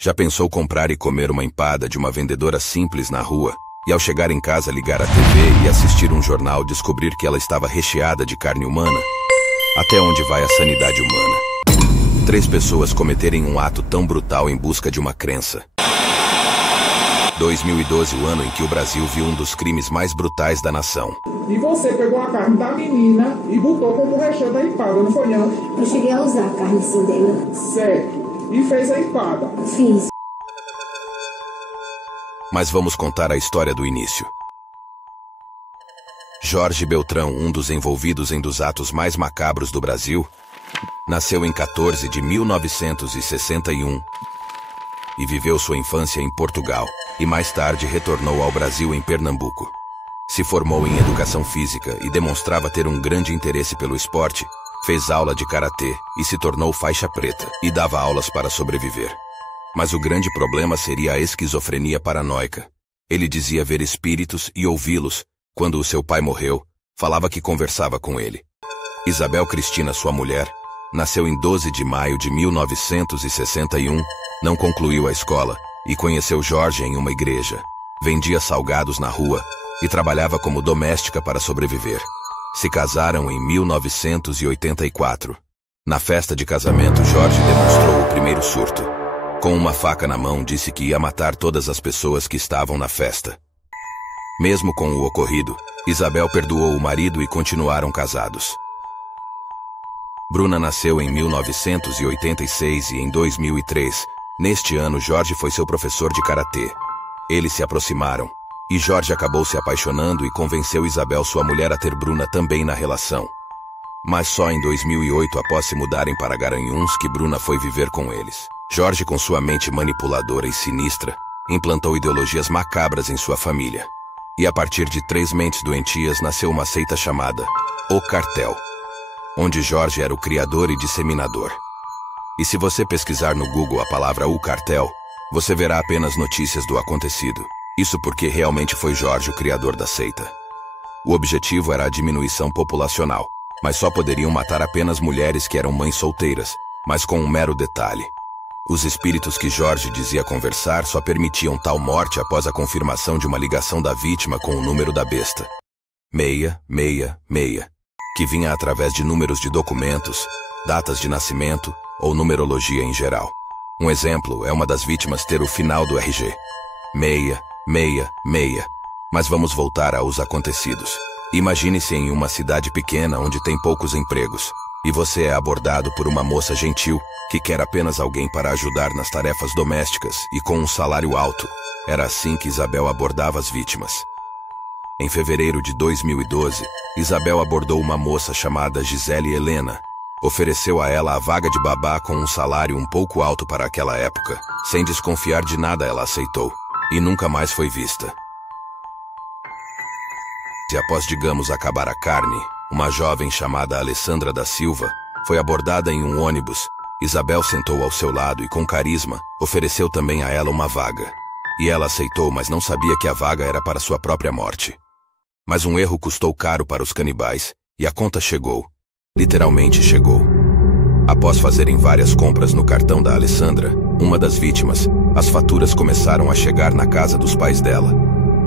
Já pensou comprar e comer uma empada de uma vendedora simples na rua, e ao chegar em casa ligar a TV e assistir um jornal descobrir que ela estava recheada de carne humana? Até onde vai a sanidade humana? 3 pessoas cometerem um ato tão brutal em busca de uma crença. 2012, o ano em que o Brasil viu um dos crimes mais brutais da nação. E você pegou a carne da menina e botou como recheio da empada, não foi não? Eu cheguei a usar a carne sim dela. Certo. E fez a empada? Fiz. Mas vamos contar a história do início. Jorge Beltrão, um dos envolvidos em dos atos mais macabros do Brasil, nasceu em 14 de 1961 e viveu sua infância em Portugal, e mais tarde retornou ao Brasil em Pernambuco. Se formou em educação física e demonstrava ter um grande interesse pelo esporte, fez aula de karatê e se tornou faixa preta, e dava aulas para sobreviver. Mas o grande problema seria a esquizofrenia paranoica. Ele dizia ver espíritos e ouvi-los. Quando o seu pai morreu, falava que conversava com ele. Isabel Cristina, sua mulher, nasceu em 12 de maio de 1961, não concluiu a escola e conheceu Jorge em uma igreja. Vendia salgados na rua e trabalhava como doméstica para sobreviver. Se casaram em 1984. Na festa de casamento, Jorge demonstrou o primeiro surto. Com uma faca na mão, disse que ia matar todas as pessoas que estavam na festa. Mesmo com o ocorrido, Isabel perdoou o marido e continuaram casados. Bruna nasceu em 1986 e em 2003, neste ano, Jorge foi seu professor de karatê. Eles se aproximaram, e Jorge acabou se apaixonando e convenceu Isabel, sua mulher, a ter Bruna também na relação. Mas só em 2008, após se mudarem para Garanhuns, que Bruna foi viver com eles. Jorge, com sua mente manipuladora e sinistra, implantou ideologias macabras em sua família. E a partir de 3 mentes doentias nasceu uma seita chamada O Cartel, onde Jorge era o criador e disseminador. E se você pesquisar no Google a palavra O Cartel, você verá apenas notícias do acontecido. Isso porque realmente foi Jorge o criador da seita. O objetivo era a diminuição populacional, mas só poderiam matar apenas mulheres que eram mães solteiras, mas com um mero detalhe. Os espíritos que Jorge dizia conversar só permitiam tal morte após a confirmação de uma ligação da vítima com o número da besta. 666, que vinha através de números de documentos, datas de nascimento ou numerologia em geral. Um exemplo é uma das vítimas ter o final do RG. 666. Mas vamos voltar aos acontecidos. Imagine-se em uma cidade pequena onde tem poucos empregos, e você é abordado por uma moça gentil que quer apenas alguém para ajudar nas tarefas domésticas e com um salário alto. Era assim que Isabel abordava as vítimas. Em fevereiro de 2012, Isabel abordou uma moça chamada Gisele Helena. Ofereceu a ela a vaga de babá com um salário um pouco alto para aquela época. Sem desconfiar de nada, ela aceitou, e nunca mais foi vista. E após, digamos, acabar a carne, uma jovem chamada Alessandra da Silva foi abordada em um ônibus. Isabel sentou ao seu lado e, com carisma, ofereceu também a ela uma vaga. E ela aceitou, mas não sabia que a vaga era para sua própria morte. Mas um erro custou caro para os canibais, e a conta chegou. Literalmente chegou. Após fazerem várias compras no cartão da Alessandra, uma das vítimas, as faturas começaram a chegar na casa dos pais dela.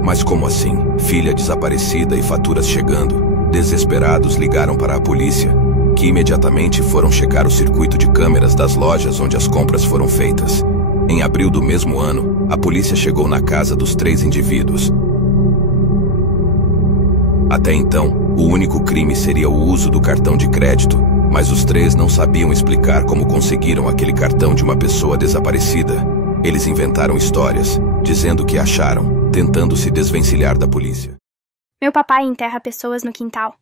Mas como assim? Filha desaparecida e faturas chegando. Desesperados, ligaram para a polícia, que imediatamente foram checar o circuito de câmeras das lojas onde as compras foram feitas. Em abril do mesmo ano, a polícia chegou na casa dos 3 indivíduos. Até então, o único crime seria o uso do cartão de crédito, mas os 3 não sabiam explicar como conseguiram aquele cartão de uma pessoa desaparecida. Eles inventaram histórias, dizendo que acharam, tentando se desvencilhar da polícia. Meu papai enterra pessoas no quintal.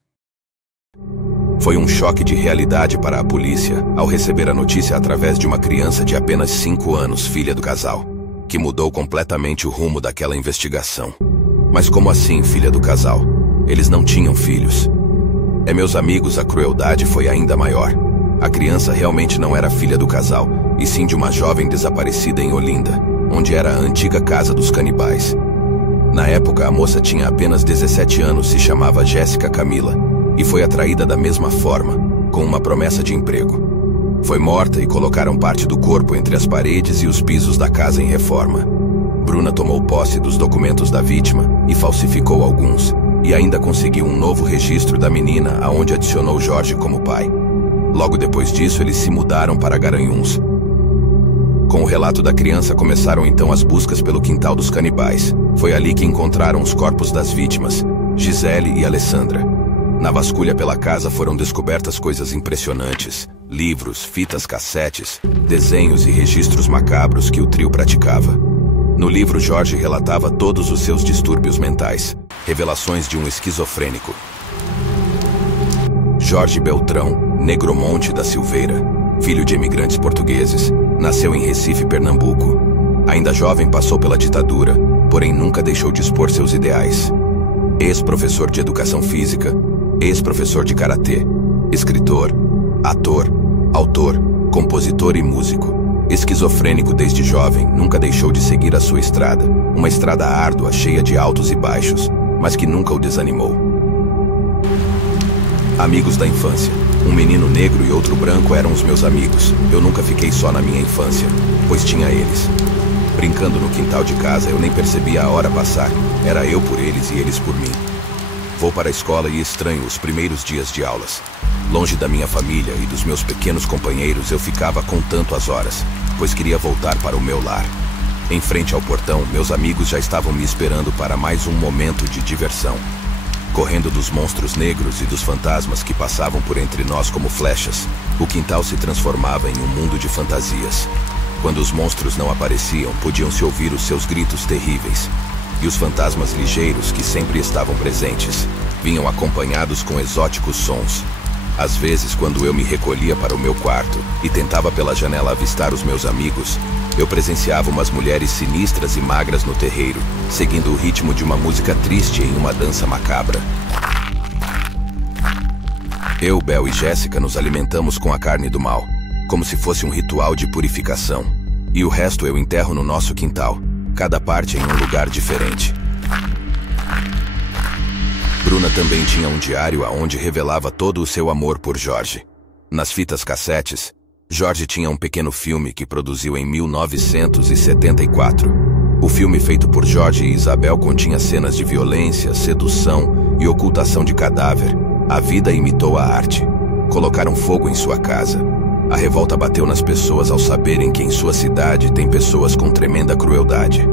Foi um choque de realidade para a polícia ao receber a notícia através de uma criança de apenas 5 anos, filha do casal, que mudou completamente o rumo daquela investigação. Mas como assim, filha do casal? Eles não tinham filhos. Meus amigos, a crueldade foi ainda maior. A criança realmente não era filha do casal, e sim de uma jovem desaparecida em Olinda, onde era a antiga casa dos canibais. Na época, a moça tinha apenas 17 anos, se chamava Jéssica Camila, e foi atraída da mesma forma, com uma promessa de emprego. Foi morta e colocaram parte do corpo entre as paredes e os pisos da casa em reforma. Bruna tomou posse dos documentos da vítima e falsificou alguns, e ainda conseguiu um novo registro da menina, aonde adicionou Jorge como pai. Logo depois disso, eles se mudaram para Garanhuns. Com o relato da criança, começaram então as buscas pelo quintal dos canibais. Foi ali que encontraram os corpos das vítimas, Gisele e Alessandra. Na vasculha pela casa foram descobertas coisas impressionantes: livros, fitas cassetes, desenhos e registros macabros que o trio praticava. No livro, Jorge relatava todos os seus distúrbios mentais, revelações de um esquizofrênico. Jorge Beltrão Negromonte da Silveira, filho de imigrantes portugueses, nasceu em Recife, Pernambuco. Ainda jovem, passou pela ditadura, porém nunca deixou de expor seus ideais. Ex-professor de educação física, ex-professor de karatê, escritor, ator, autor, compositor e músico. Esquizofrênico desde jovem, nunca deixou de seguir a sua estrada, uma estrada árdua, cheia de altos e baixos, mas que nunca o desanimou. Amigos da infância. Um menino negro e outro branco eram os meus amigos. Eu nunca fiquei só na minha infância, pois tinha eles. Brincando no quintal de casa, eu nem percebia a hora passar. Era eu por eles e eles por mim. Vou para a escola e estranho os primeiros dias de aulas. Longe da minha família e dos meus pequenos companheiros, eu ficava contando as horas, pois queria voltar para o meu lar. Em frente ao portão, meus amigos já estavam me esperando para mais um momento de diversão. Correndo dos monstros negros e dos fantasmas que passavam por entre nós como flechas, o quintal se transformava em um mundo de fantasias. Quando os monstros não apareciam, podiam-se ouvir os seus gritos terríveis. E os fantasmas ligeiros, que sempre estavam presentes, vinham acompanhados com exóticos sons. Às vezes, quando eu me recolhia para o meu quarto e tentava pela janela avistar os meus amigos, eu presenciava umas mulheres sinistras e magras no terreiro, seguindo o ritmo de uma música triste em uma dança macabra. Eu, Bel e Jéssica nos alimentamos com a carne do mal, como se fosse um ritual de purificação. E o resto eu enterro no nosso quintal, cada parte em um lugar diferente. Bruna também tinha um diário aonde revelava todo o seu amor por Jorge. Nas fitas cassetes, Jorge tinha um pequeno filme que produziu em 1974. O filme feito por Jorge e Isabel continha cenas de violência, sedução e ocultação de cadáver. A vida imitou a arte. Colocaram fogo em sua casa. A revolta bateu nas pessoas ao saberem que em sua cidade tem pessoas com tremenda crueldade.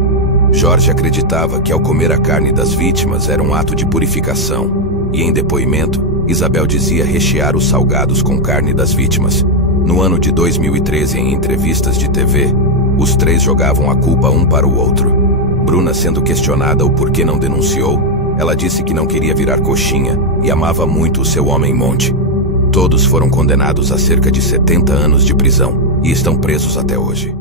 Jorge acreditava que ao comer a carne das vítimas era um ato de purificação, e em depoimento, Isabel dizia rechear os salgados com carne das vítimas. No ano de 2013, em entrevistas de TV, os três jogavam a culpa um para o outro. Bruna, sendo questionada o porquê não denunciou, ela disse que não queria virar coxinha e amava muito o seu homem-monte. Todos foram condenados a cerca de 70 anos de prisão e estão presos até hoje.